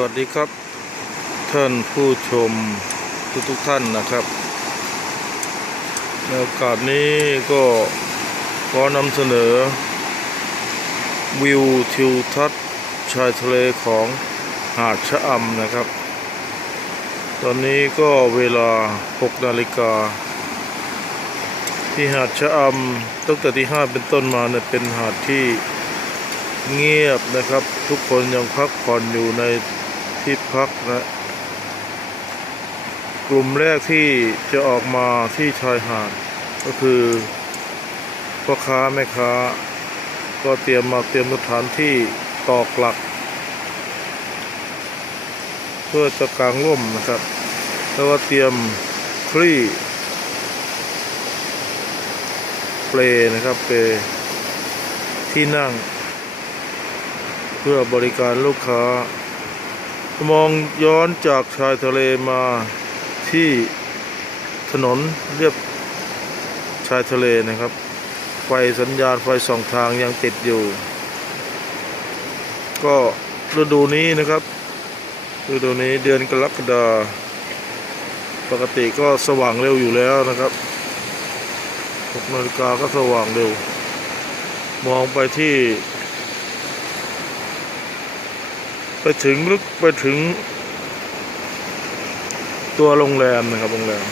วัสดีครับ ท่านผู้ชมทุกทุกท่านนะครับในโอกาสนี้ก็ขอนำเสนอ วิวทิวทัศน์ชายทะเลของหาดชะอำนะครับ ตอนนี้ก็เวลา 6 นาฬิกา ที่หาดชะอำตั้งแต่ที่ 5 เป็นต้นมาเนี่ยเป็นหาดที่เงียบนะครับ ทุกคนยังพักผ่อนอยู่ใน ที่พักนะกลุ่มแรกที่จะออกมาที่ชายหาดก็คือพ่อค้าแม่ค้า ก็เตรียมมาเตรียมสถานที่ตอกหลัก เพื่อจะกางร่มนะครับ แล้วก็เตรียมคลี่เปลนะครับเปลที่นั่ง เพื่อบริการลูกค้า มองย้อนจากชายทะเลมาที่ถนนเรียบชายทะเลนะครับ ไฟสัญญาณไฟสองทางยังติดอยู่ ก็ฤดูนี้นะครับฤดูนี้เดือนกรกฎาปกติก็สว่างเร็วอยู่แล้วนะครับ6นาฬิกาก็สว่างเร็ว มองไปที่ ไปถึงลึกไปถึง ตัวโรงแรมนะครับโรงแรม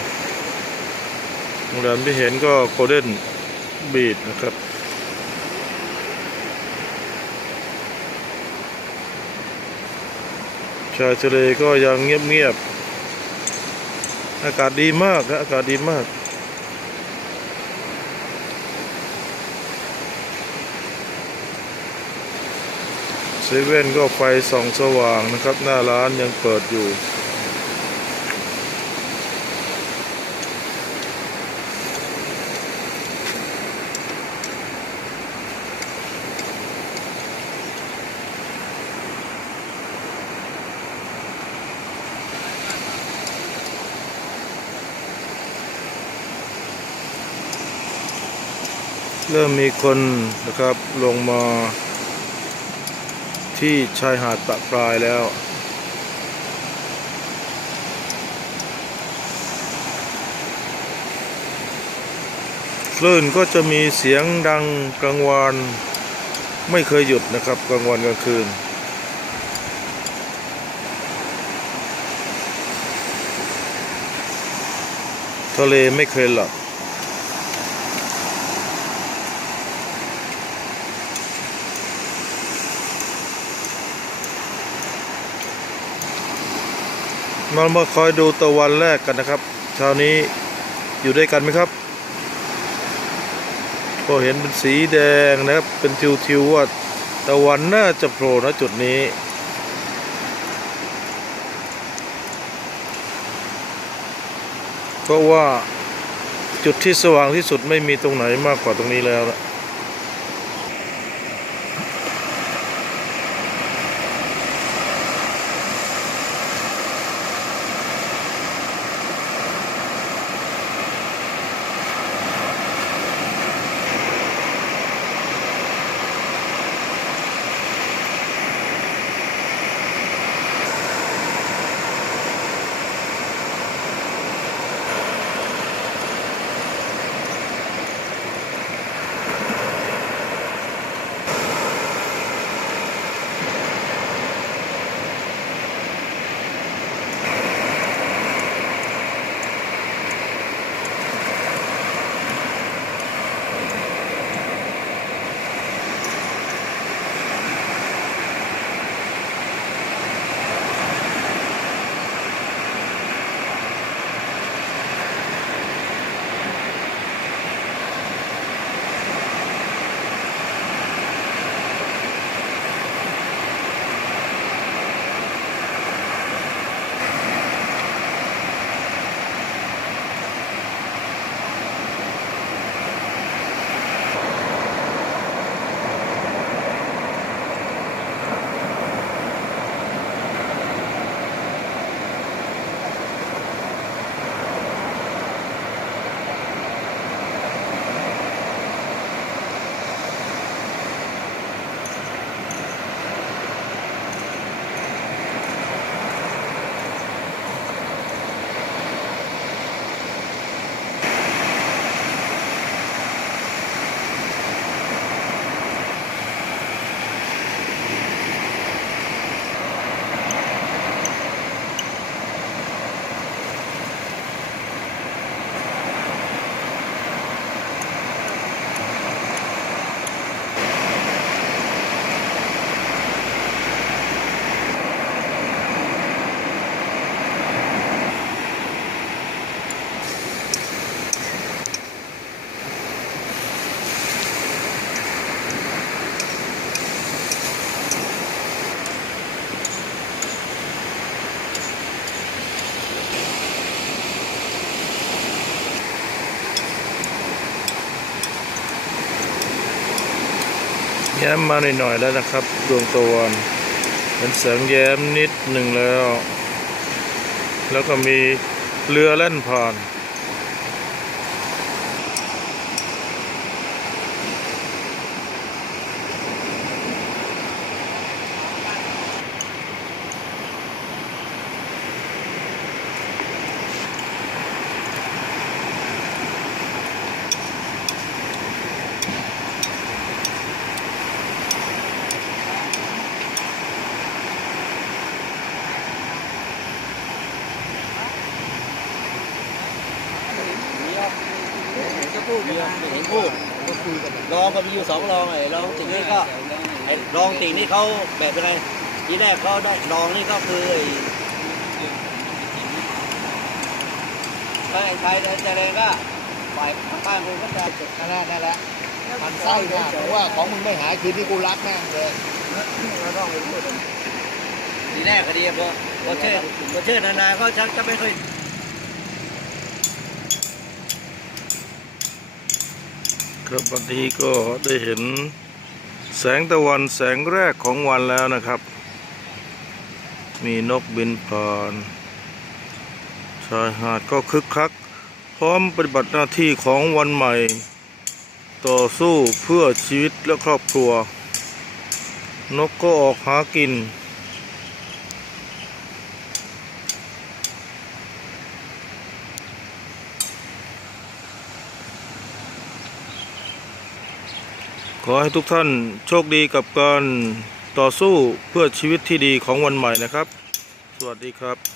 โรงแรมที่เห็นก็โ o ลเด้นบีดนะครับชายทะเลก็ยังเงียบๆอากาศดีมากนะอากาศดีมาก ซเว่นก็ไฟส่องสว่างนะครับ หน้าร้านยังเปิดอยู่ เริ่มมีคนนะครับลงมา ที่ชายหาดปะปลายแล้ว คลื่นก็จะมีเสียงดังกลางวันไม่เคยหยุดนะครับกลางวันกลางคืน ทะเลไม่เคยหลับ มามาคอยดูตะวันแรกกันนะครับเช้านี้อยู่ด้วยกันไหมครับ ก็เห็นเป็นสีแดงนะครับ เป็นทิวๆว่าตะวันน่าจะโผล่นะจุดนี้ เพราะว่าจุดที่สว่างที่สุดไม่มีตรงไหนมากกว่าตรงนี้แล้วนะ ย้มมาหน่อยๆแล้วนะครับ ดวงตะวันเป็นแสงแย้มนิดหนึ่งแล้ว แล้วก็มีเรือแล่นผ่าน ก็พูดไม่เห็นพูดรองก็มีอยู่สองรองไอ้รองติ่งนี่ก็ไอ้รองติ่งนี่เขาแบบเป็นไงทีแรกเขาได้รองนี่ก็คือไอ้ไอ้ไทยแต่แรงก็ฝ่ายบ้านคุณก็จะนั่นแหละนั่นแหละมันไส้เนี่ยเพราะว่าของมึงไม่หายคืนที่กูรักแม่งเลยทีแรกก็ดีพอพอเชิดพอเชิดนานๆเขาชักจะไม่ค่อย ครับวันนี้ก็ได้เห็นแสงตะวันแสงแรกของวันแล้วนะครับ มีนกบินผ่านชายหาดก็คึกคัก พร้อมปฏิบัติหน้าที่ของวันใหม่ ต่อสู้เพื่อชีวิตและครอบครัว นกก็ออกหากิน ขอให้ทุกท่านโชคดีกับการต่อสู้เพื่อชีวิตที่ดีของวันใหม่นะครับ สวัสดีครับ